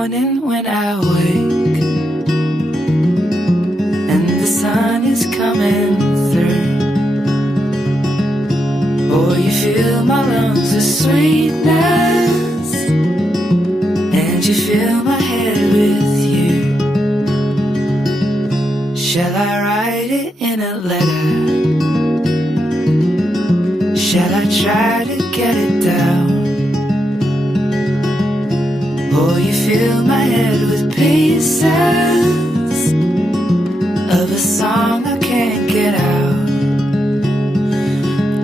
morning when I wake and the sun is coming through. Boy, you fill my lungs with sweetness, and you fill my head with you. Shall I write it in a letter? Shall I try to get it down? Boy, you fill my head with pieces of a song I can't get out.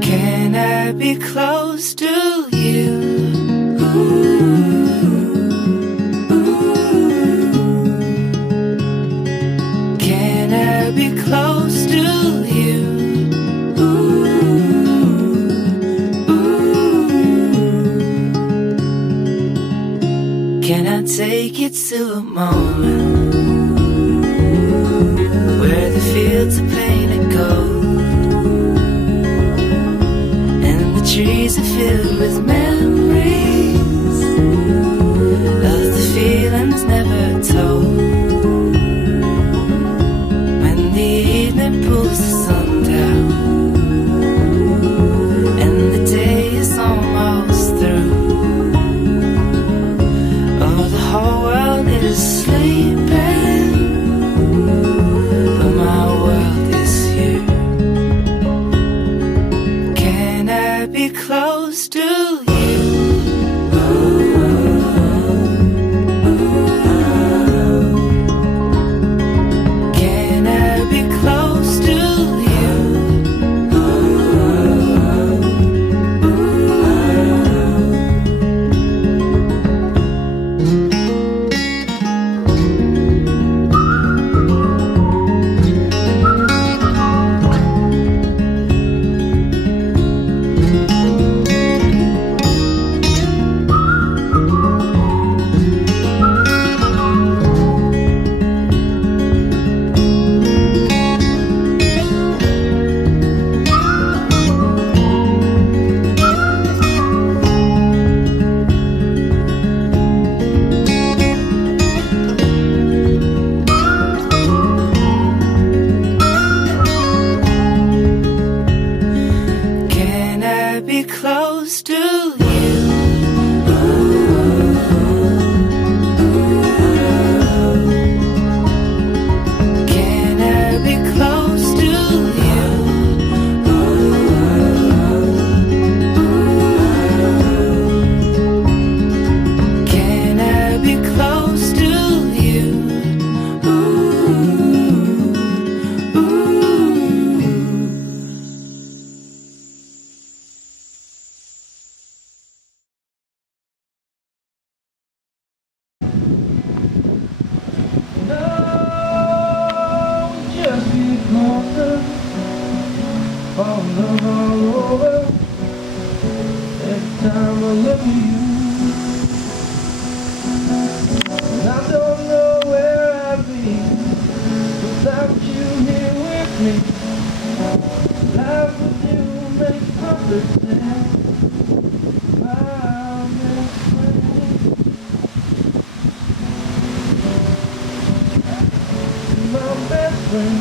Can I be close to you? Ooh, ooh. Can I be close to you? Ooh, ooh. Can I take you to a moment where the fields are painted gold and the trees are filled with memories of the feelings never told? When the evening pulls the sun down and the day is almost through, oh, the whole world is sleeping, but my world is you. Can I be close to you? Can I be close to you? Can I be close to you? Can I be close to you? Can I be close to you? Just be closer, all love all over. Every time I look at you, and I don't know where I'd be without you here with me. Life with you makes perfect sense. My best friend, my best friend.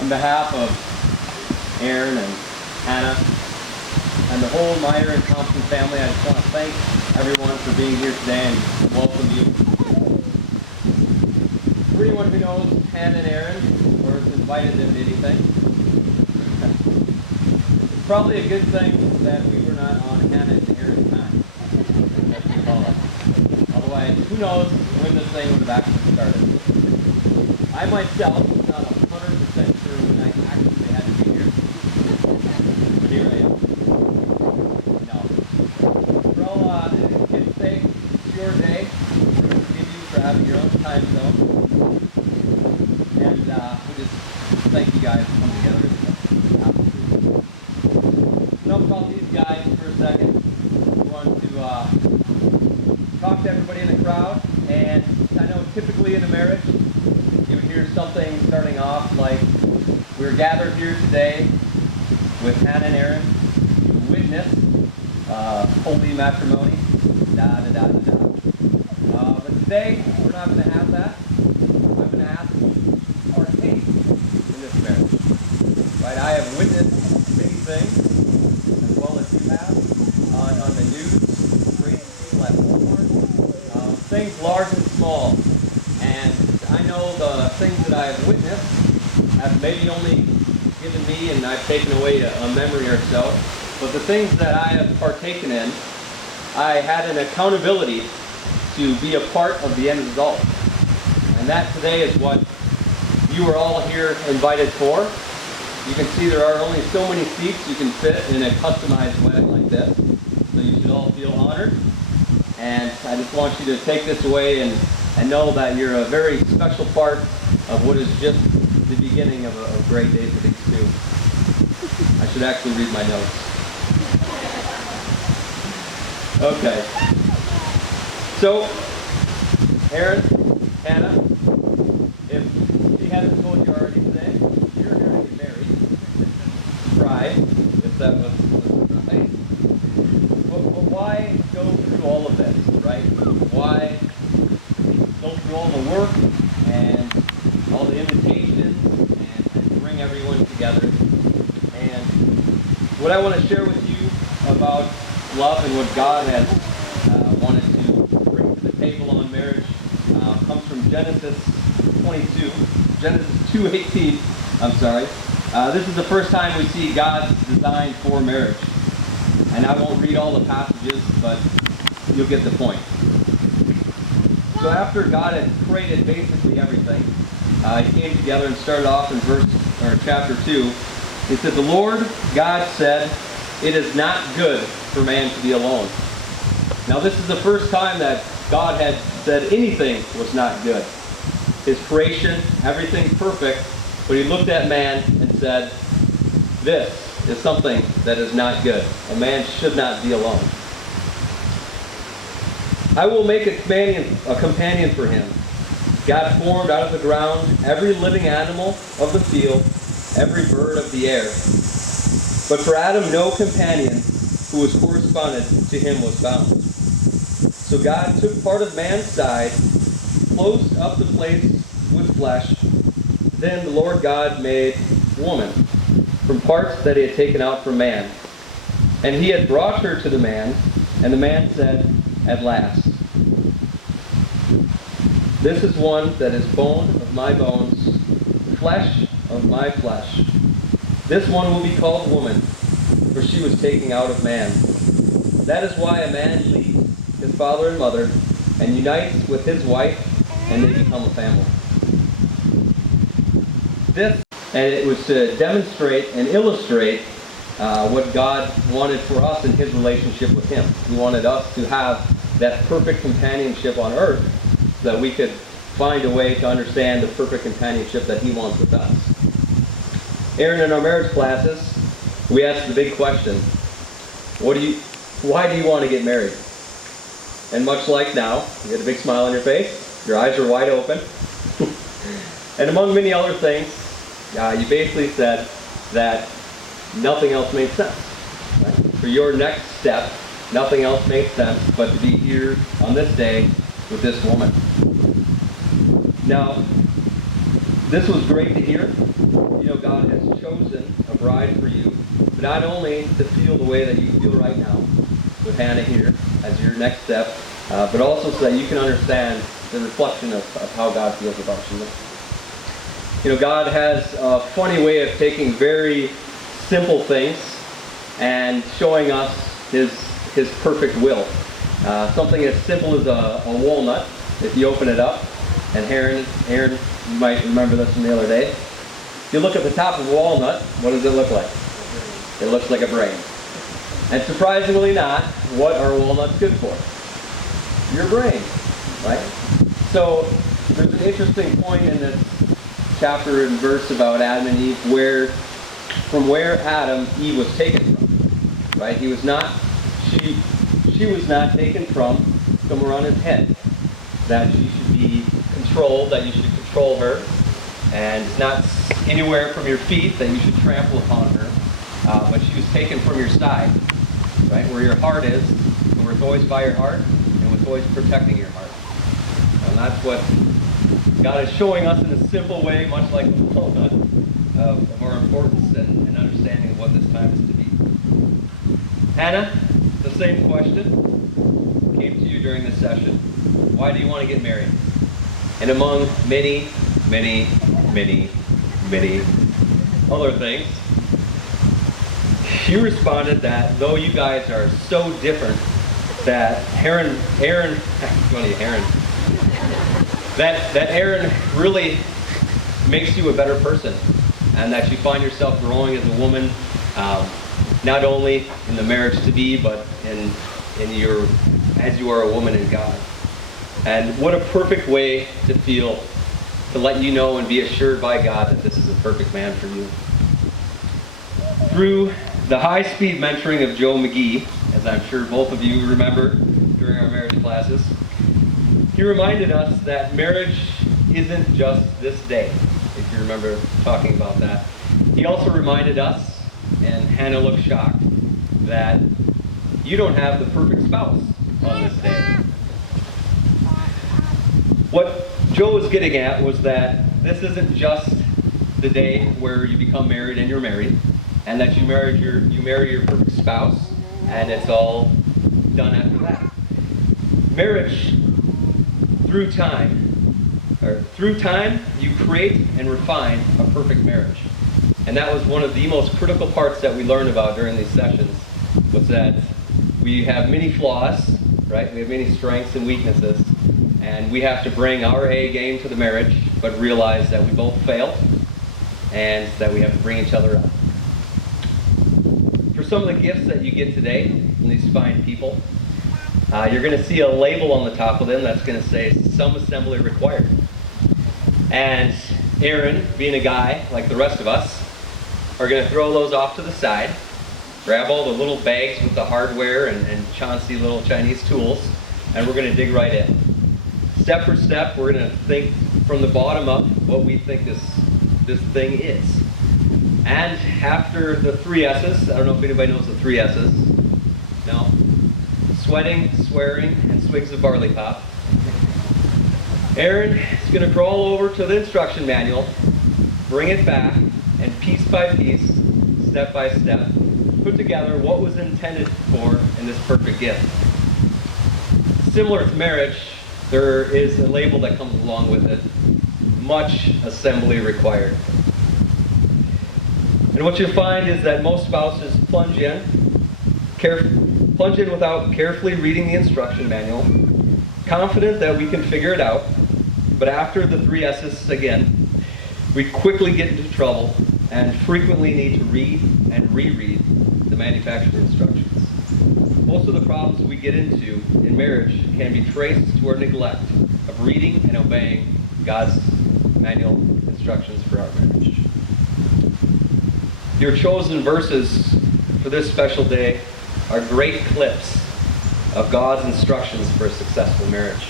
On behalf of Aaron and Hannah and the whole Meyer and Thompson family, I just want to thank everyone for being here today and welcome you. For anyone who knows Hannah and Aaron or has invited them to anything, it's probably a good thing that we were not on Hannah and Aaron's time, as we call it. Otherwise, who knows when this thing would have actually started. I myself was not 100% sure when I actually had to be here. But here I am. No. For all kids' sake, it's your day. We're going to forgive you for having your own time zone. And just thank you guys for coming together. Enough about these guys for a second. We want to talk to everybody in the crowd. And I know typically in a marriage, you would hear something starting off like, we're gathered here today with Hannah and Aaron to witness holy matrimony, da-da-da-da-da. But today, we're not going to have that. I'm going to ask you to partake in this marriage. Right? I have witnessed many things, as well as you have, on the news, crazy people at Walmart, things large and small. And I know the things that I have witnessed have maybe only given me, and I've taken away a memory or so. But the things that I have partaken in, I had an accountability to be a part of the end result. And that today is what you are all here invited for. You can see there are only so many seats you can fit in a customized wedding like this. So you should all feel honored. And I just want you to take this away and know that you're a very special part of what is just the beginning of a great day for these two. I should actually read my notes. Okay. So, Aaron, Hannah, if she hasn't told you already today, you're going to get married. Bride, if that was right. But why go through all of this, right? Why go through all the work and all the invitations and bring everyone together? And what I want to share with you about love and what God has wanted to bring to the table on marriage comes from Genesis 2:18. I'm sorry. This is the first time we see God's design for marriage. And I won't read all the passages, but you'll get the point. So after God had created basically everything, he came together and started off in chapter 2. He said, "The Lord God said, it is not good for man to be alone." Now this is the first time that God had said anything was not good. His creation, everything perfect, but he looked at man and said, this is something that is not good. A man should not be alone. "I will make a companion for him. God formed out of the ground every living animal of the field, every bird of the air. But for Adam no companion who was corresponded to him was found. So God took part of man's side, closed up the place with flesh. Then the Lord God made woman from parts that he had taken out from man. And he had brought her to the man, and the man said, at last, this is one that is bone of my bones, flesh of my flesh. This one will be called woman, for she was taken out of man. That is why a man leaves his father and mother and unites with his wife, and they become a family." And it was to demonstrate and illustrate what God wanted for us in his relationship with him. He wanted us to have that perfect companionship on earth so that we could find a way to understand the perfect companionship that he wants with us. Aaron, in our marriage classes, we asked the big question, why do you want to get married? And much like now, you had a big smile on your face, your eyes are wide open, and among many other things, you basically said that nothing else made sense. Right? For your next step, nothing else made sense but to be here on this day with this woman. Now, this was great to hear. You know, God has chosen a bride for you, but not only to feel the way that you feel right now with Hannah here as your next step, but also so that you can understand the reflection of how God feels about you. You know, God has a funny way of taking very simple things and showing us his perfect will. Something as simple as a walnut, if you open it up, and Aaron, you might remember this from the other day. If you look at the top of a walnut, what does it look like? It looks like a brain. And surprisingly not, what are walnuts good for? Your brain, right? So there's an interesting point in this chapter and verse about Adam and Eve, from where Eve was taken from, right? She was not taken from somewhere on his head, that she should be controlled, that you should control her, and not anywhere from your feet that you should trample upon her, but she was taken from your side, right, where your heart is, and where it's always by your heart, and was always protecting your heart. And that's what God is showing us in a simple way, much like the walnut, of our importance and understanding of what this time is to be. Hannah, the same question came to you during this session. Why do you want to get married? And among many, many, many, many other things, you responded that though you guys are so different, that Aaron really makes you a better person, and that you find yourself growing as a woman, not only in the marriage to be, but as you are a woman in God. And what a perfect way to feel, to let you know and be assured by God that this is a perfect man for you. Through the high-speed mentoring of Joe McGee, as I'm sure both of you remember during our marriage classes, he reminded us that marriage isn't just this day, if you remember talking about that. He also reminded us, and Hannah looked shocked, that you don't have the perfect spouse on this day. What Joe was getting at was that this isn't just the day where you become married and you're married, and that you marry your perfect spouse, and it's all done after that. Marriage, through time, you create and refine a perfect marriage. And that was one of the most critical parts that we learned about during these sessions, was that we have many flaws, right? We have many strengths and weaknesses, and we have to bring our A game to the marriage, but realize that we both fail, and that we have to bring each other up. For some of the gifts that you get today from these fine people, you're going to see a label on the top of them that's going to say "Some assembly required." And Aaron, being a guy like the rest of us, are going to throw those off to the side, grab all the little bags with the hardware and Chauncey little Chinese tools, and we're going to dig right in. Step for step, we're going to think from the bottom up what we think this thing is. And after the 3 S's, I don't know if anybody knows the 3 S's. No? Sweating, swearing, and swigs of barley pop. Aaron is going to crawl over to the instruction manual, bring it back, and piece by piece, step by step, put together what was intended for in this perfect gift. Similar to marriage, there is a label that comes along with it: much assembly required. And what you'll find is that most spouses plunge in without carefully reading the instruction manual, confident that we can figure it out, but after the 3 S's again, we quickly get into trouble and frequently need to read and reread the manufacturer instructions. Most of the problems we get into in marriage can be traced to our neglect of reading and obeying God's manual instructions for our marriage. Your chosen verses for this special day are great clips of God's instructions for a successful marriage.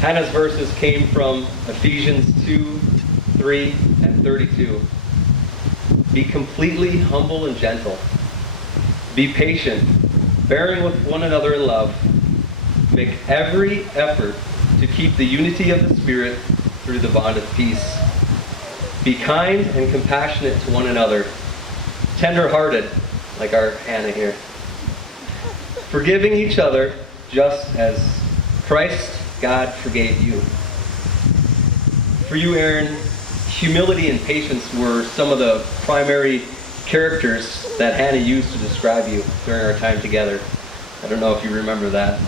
Hannah's verses came from Ephesians 2, 3, and 32. Be completely humble and gentle. Be patient, bearing with one another in love. Make every effort to keep the unity of the Spirit through the bond of peace. Be kind and compassionate to one another, tender-hearted, like our Hannah here. Forgiving each other, just as Christ, God, forgave you. For you, Aaron, humility and patience were some of the primary characters that Hannah used to describe you during our time together. I don't know if you remember that.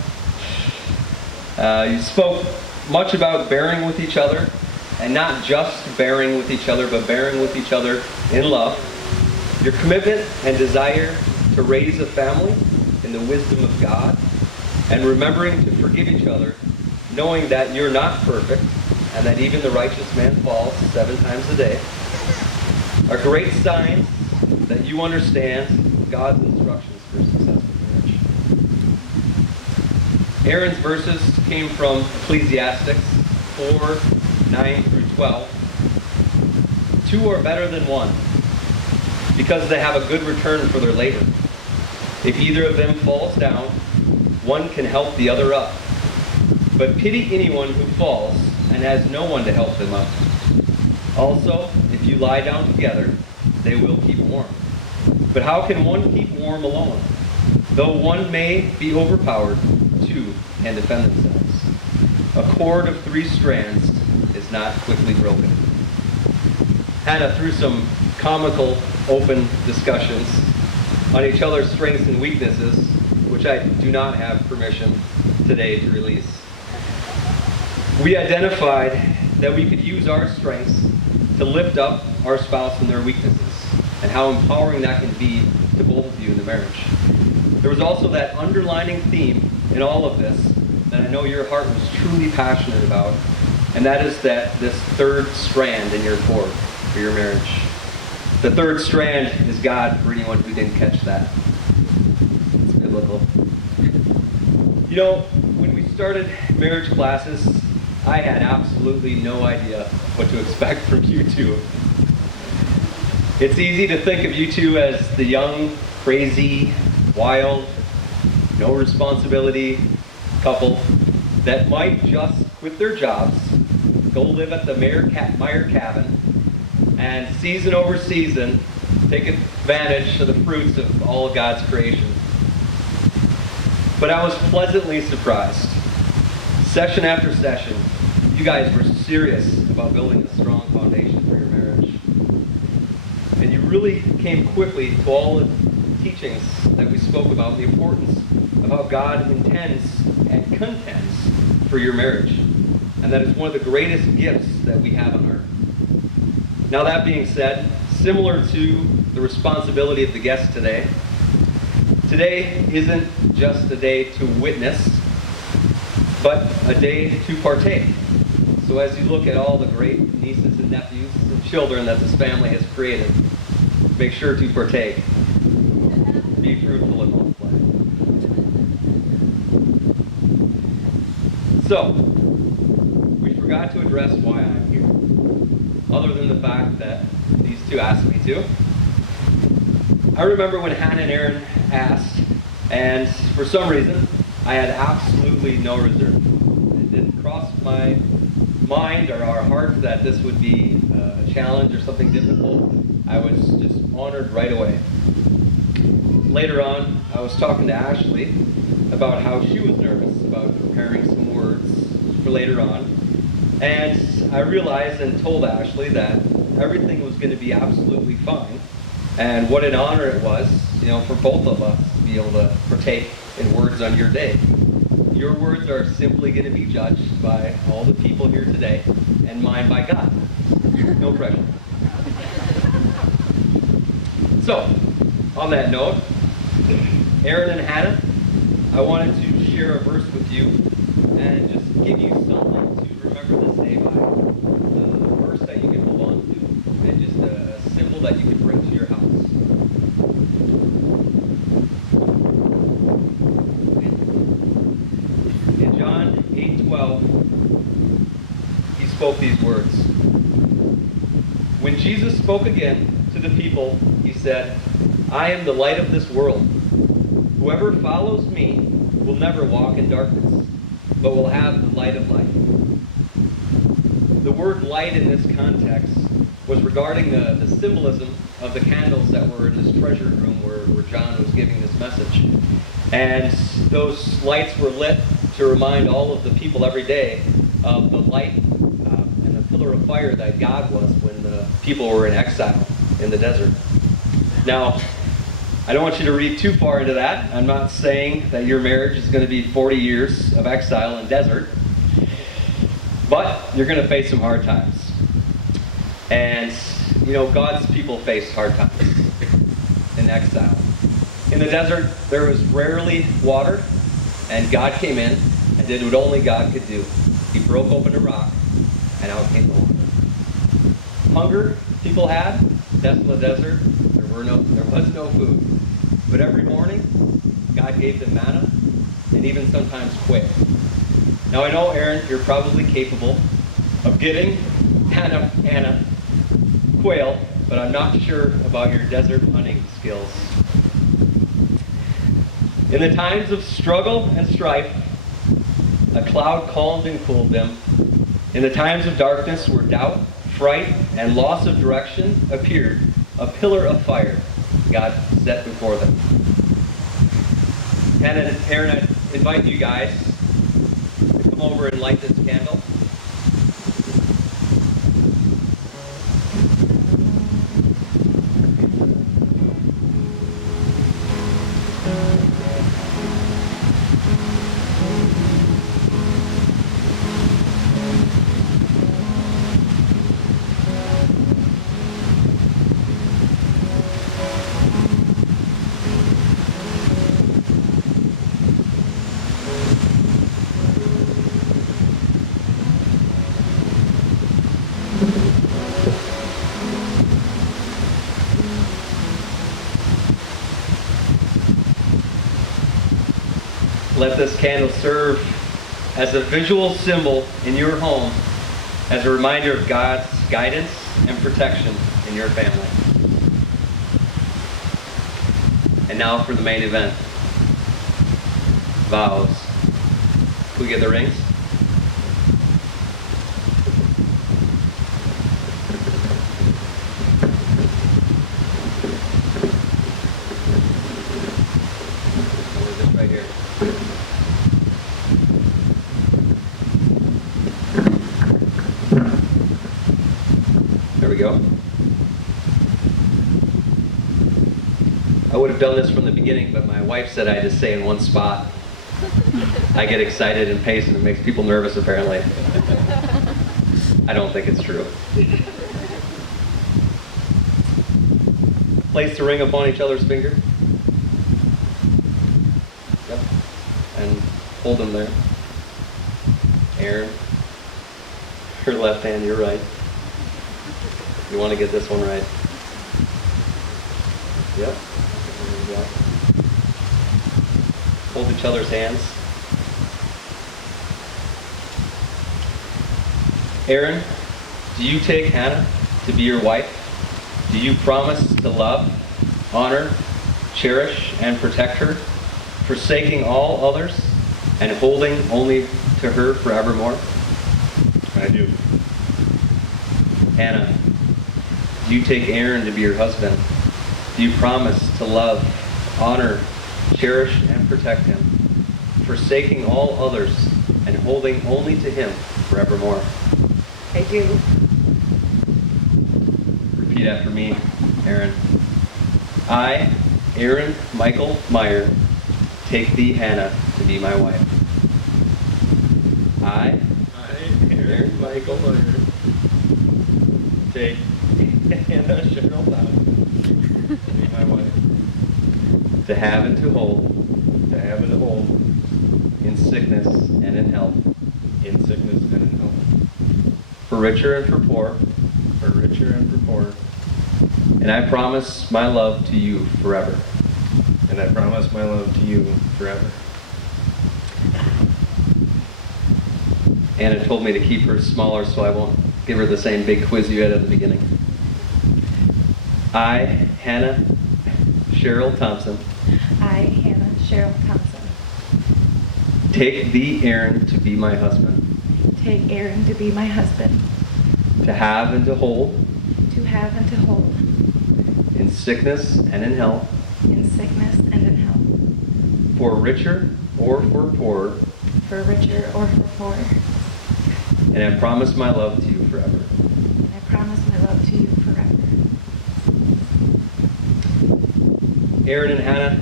You spoke much about bearing with each other, and not just bearing with each other, but bearing with each other in love. Your commitment and desire to raise a family in the wisdom of God, and remembering to forgive each other, knowing that you're not perfect, and that even the righteous man falls 7 times a day, are great signs that you understand God's instructions for successful marriage. Aaron's verses came from Ecclesiastes 4:9-12. 2 are better than 1, because they have a good return for their labor. If either of them falls down, one can help the other up. But pity anyone who falls and has no one to help them up. Also, if you lie down together, they will keep warm. But how can one keep warm alone? Though one may be overpowered, 2 can defend themselves. A cord of 3 strands is not quickly broken. Hannah threw some comical, open discussions on each other's strengths and weaknesses, which I do not have permission today to release. We identified that we could use our strengths to lift up our spouse in their weaknesses, and how empowering that can be to both of you in the marriage. There was also that underlining theme in all of this that I know your heart was truly passionate about, and that is that this third strand in your cord for your marriage. The third strand is God, for anyone who didn't catch that. It's biblical. You know, when we started marriage classes, I had absolutely no idea what to expect from you two. It's easy to think of you two as the young, crazy, wild, no responsibility couple that might just quit their jobs, go live at the Meyer cabin, and season over season take advantage of the fruits of all of God's creation. But I was pleasantly surprised. Session after session, you guys were serious about building a strong foundation for your marriage. And you really came quickly to all the teachings that we spoke about, the importance of how God intends and contends for your marriage. And that it's one of the greatest gifts that we have on earth. Now that being said, similar to the responsibility of the guest today, today isn't just a day to witness, but a day to partake. So as you look at all the great nieces and nephews and children that this family has created, make sure to partake. Be fruitful and multiply. So, we forgot to address why I'm here, other than the fact that these two asked me to. I remember when Hannah and Aaron asked, and for some reason, I had absolutely no reserve. It didn't cross my mind or our heart that this would be a challenge or something difficult. I was just honored right away. Later on, I was talking to Ashley about how she was nervous about preparing some words for later on. And I realized and told Ashley that everything was going to be absolutely fine. And what an honor it was, for both of us to be able to partake in words on your day. Your words are simply going to be judged by all the people here today, and mine by God. No pressure. So, on that note, Aaron and Hannah, I wanted to share a verse with you and just give you something to remember this day by. A verse that you can hold on to, and just a symbol that you can bring to your house. In John 8:12, he spoke these words. When Jesus spoke again to the people, he said, I am the light of this world. Whoever follows me will never walk in darkness, but will have the light of life. The word light in this context was regarding the symbolism of the candles that were in this treasure room where John was giving this message. And those lights were lit to remind all of the people every day of the light and the pillar of fire that God was when the people were in exile in the desert. Now, I don't want you to read too far into that. I'm not saying that your marriage is going to be 40 years of exile and desert, but you're going to face some hard times. And, God's people face hard times in exile. In the desert, there was rarely water, and God came in and did what only God could do. He broke open a rock, and out came the water. Hunger people had, desolate desert, there was no food. But every morning, God gave them manna and even sometimes quail. Now I know, Aaron, you're probably capable of getting Hannah quail, but I'm not sure about your desert hunting skills. In the times of struggle and strife, a cloud calmed and cooled them. In the times of darkness where doubt, fright, and loss of direction appeared, a pillar of fire God set before them. Hannah and Aaron, I invite you guys to come over and light this candle. Let this candle serve as a visual symbol in your home, as a reminder of God's guidance and protection in your family. And now for the main event. Vows. Can we get the rings? This right here. There we go. I would have done this from the beginning, but my wife said I had to stay in one spot. I get excited and pace, and it makes people nervous, apparently. I don't think it's true. Place the ring upon each other's finger. Yep. And hold them there. Aaron, her left hand, your right. You want to get this one right. Yep. Hold each other's hands. Aaron, do you take Hannah to be your wife? Do you promise to love, honor, cherish, and protect her, forsaking all others and holding only to her forevermore? I do. Hannah, do you take Aaron to be your husband? Do you promise to love, honor, cherish, and protect him, forsaking all others and holding only to him forevermore? I do. Repeat after me, Aaron. I, Aaron Michael Meyer, take thee, Hannah, to be my wife. I, Aaron Michael Meyer, take Hannah Cheryl Thompson to be my wife, to have and to hold, in sickness and in health, for richer and for poor, and I promise my love to you forever. Anna told me to keep her smaller so I won't give her the same big quiz you had at the beginning. I, Hannah Cheryl Thompson, I, Hannah Cheryl Thompson, take thee, Aaron, to be my husband, take Aaron to be my husband, to have and to hold, in sickness and in health, for richer or for poorer, and I promise my love to you forever. Aaron and Hannah,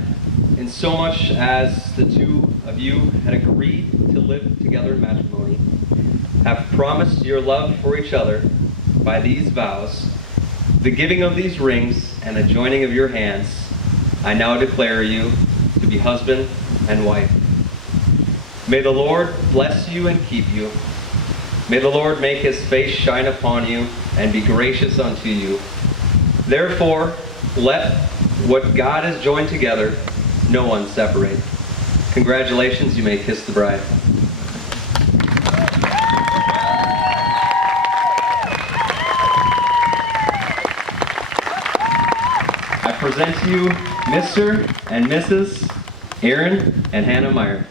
in so much as the two of you had agreed to live together in matrimony, have promised your love for each other by these vows, the giving of these rings and the joining of your hands, I now declare you to be husband and wife. May the Lord bless you and keep you. May the Lord make his face shine upon you and be gracious unto you. Therefore, let what God has joined together, no one separate. Congratulations, you may kiss the bride. I present to you Mr. and Mrs. Aaron and Hannah Meyer.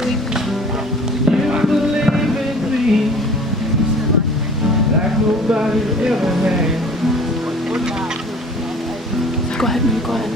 You believe in me like nobody ever had. Go ahead, Meyer, go ahead.